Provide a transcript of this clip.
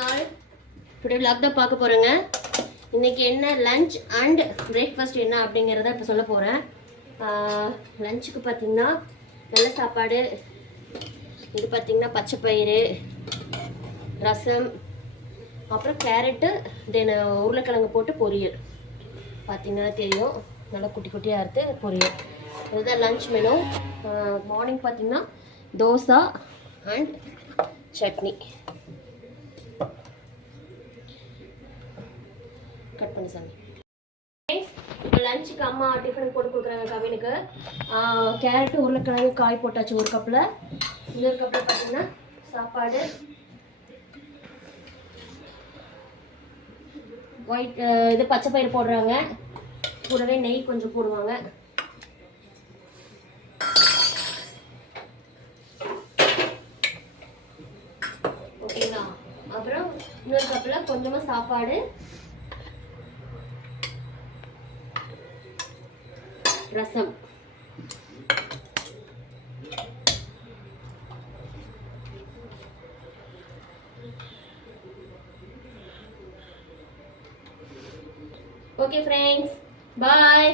Today vlog தான் பார்க்க போகிறேங்க. இன்றைக்கி என்ன லஞ்ச் அண்ட் பிரேக்ஃபாஸ்ட் என்ன அப்படிங்கிறத இப்போ சொல்ல போகிறேன். லஞ்சுக்கு பார்த்திங்கன்னா நல்ல சாப்பாடு. இது பார்த்திங்கன்னா பச்சைப்பயிறு, ரசம், அப்புறம் கேரட்டு, தென் உருளைக்கிழங்கு போட்டு பொரியல். பார்த்திங்கன்னா தெரியும், நல்லா குட்டி குட்டியாக அறுத்து பொரியல். இதுதான் லஞ்ச் மெனு. மார்னிங் பார்த்திங்கன்னா தோசை அண்ட் சட்னி. கட் பண்ணி சாமி. இப்போ லஞ்சுக்கு அம்மா டிஃபன் போட்டு கொடுக்குறாங்க கவினுக்கு. கேரட்டு, உருளைக்கிழங்கு, காய் போட்டாச்சு ஒரு கப்பில். இன்னொரு கப்பில் பார்த்தீங்கன்னா சாப்பாடு, ஒயிட் இது பச்சைப்பயிறு போடுறாங்க, கூடவே நெய் கொஞ்சம் போடுவாங்க. ஓகேங்களா? அப்புறம் இன்னொரு கப்பில் கொஞ்சமாக சாப்பாடு, ரசம். ஓகே ஃப்ரெண்ட்ஸ், பாய்.